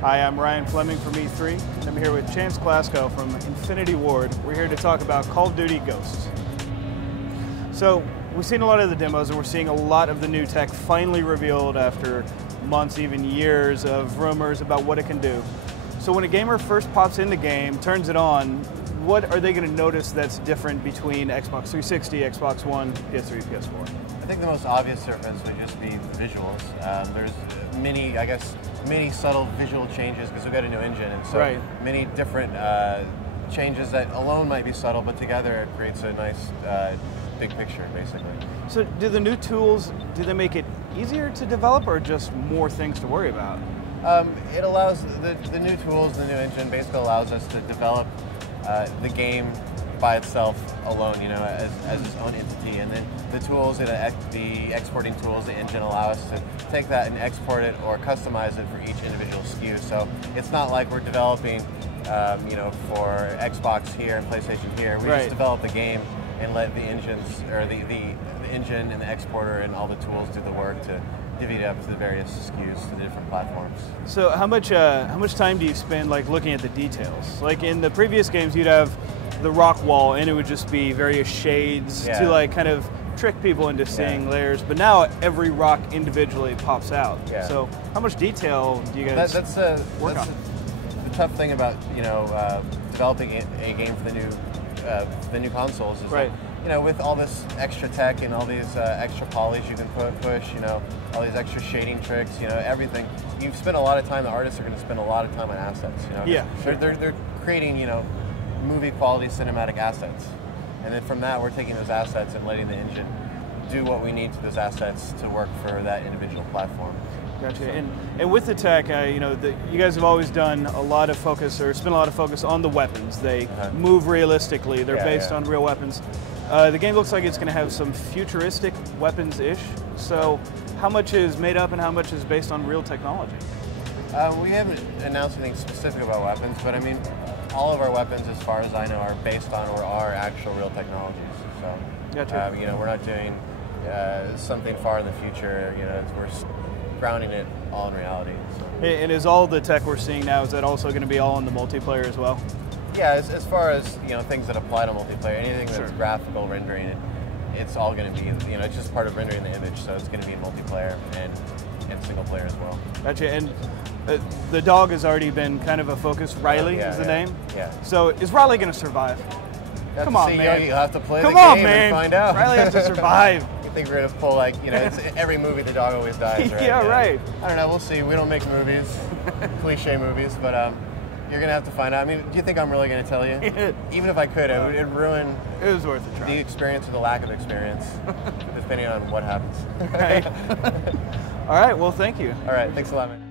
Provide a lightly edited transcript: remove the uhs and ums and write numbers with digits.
Hi, I'm Ryan Fleming from E3, and I'm here with James Glasco from Infiniti Ward. We're here to talk about Call of Duty Ghosts. So, we've seen a lot of the demos, and we're seeing a lot of the new tech finally revealed after months, even years of rumors about what it can do. So when a gamer first pops in the game, turns it on, what are they going to notice that's different between Xbox 360, Xbox One, PS3, PS4? I think the most obvious difference would just be the visuals. There's many subtle visual changes because we've got a new engine, and so many different changes that alone might be subtle, but together it creates a nice big picture, basically. So do the new tools, do they make it easier to develop or just more things to worry about? It allows, the new tools, the new engine basically allows us to develop the game by itself alone, you know, as its own entity, and then the tools, the exporting tools, the engine allow us to take that and export it or customize it for each individual SKU. So it's not like we're developing, you know, for Xbox here and PlayStation here. We just develop the game and let the engines, or the engine and the exporter and all the tools do the work to divvy it up to the various SKUs to the different platforms. So how much time do you spend like looking at the details? Like in the previous games, you'd have the rock wall, and it would just be various shades to like kind of trick people into seeing layers. But now every rock individually pops out. So how much detail do you guys work on? The tough thing about developing a game for the new consoles is that, you know, with all this extra tech and all these extra polys you can push, you know, all these extra shading tricks, you know, everything. You've spent a lot of time. The artists are going to spend a lot of time on assets. You know, they're creating, you know, movie quality cinematic assets, and then from that we're taking those assets and letting the engine do what we need to those assets to work for that individual platform. Gotcha. So, and with the tech, you know, you guys have always done a lot of focus, or spent a lot of focus on the weapons. They move realistically. They're based on real weapons. The game looks like it's going to have some futuristic weapons-ish. So how much is made up and how much is based on real technology? We haven't announced anything specific about weapons, but I mean, all of our weapons, as far as I know, are based on or are actual real technologies. So, you know, we're not doing something far in the future. You know, we're grounding it all in reality. So. And is all the tech we're seeing now, is that also going to be all in the multiplayer as well? Yeah, as far as, you know, things that apply to multiplayer, anything that's graphical rendering, it's all going to be, you know, it's just part of rendering the image, so it's going to be in multiplayer and single player as well. Gotcha. And the dog has already been kind of a focus. Riley is the name. Yeah. So is Riley going to survive? Come on, man. You'll have to play the game and find out. Riley has to survive. You think we're going to pull, like, you know, it's every movie the dog always dies, right? I don't know, we'll see. We don't make movies, cliche movies, but you're going to have to find out. I mean, do you think I'm really going to tell you? Even if I could, it'd ruin it was worth a try. The experience or the lack of experience, depending on what happens. All right, well, thank you. All right, thanks a lot, man.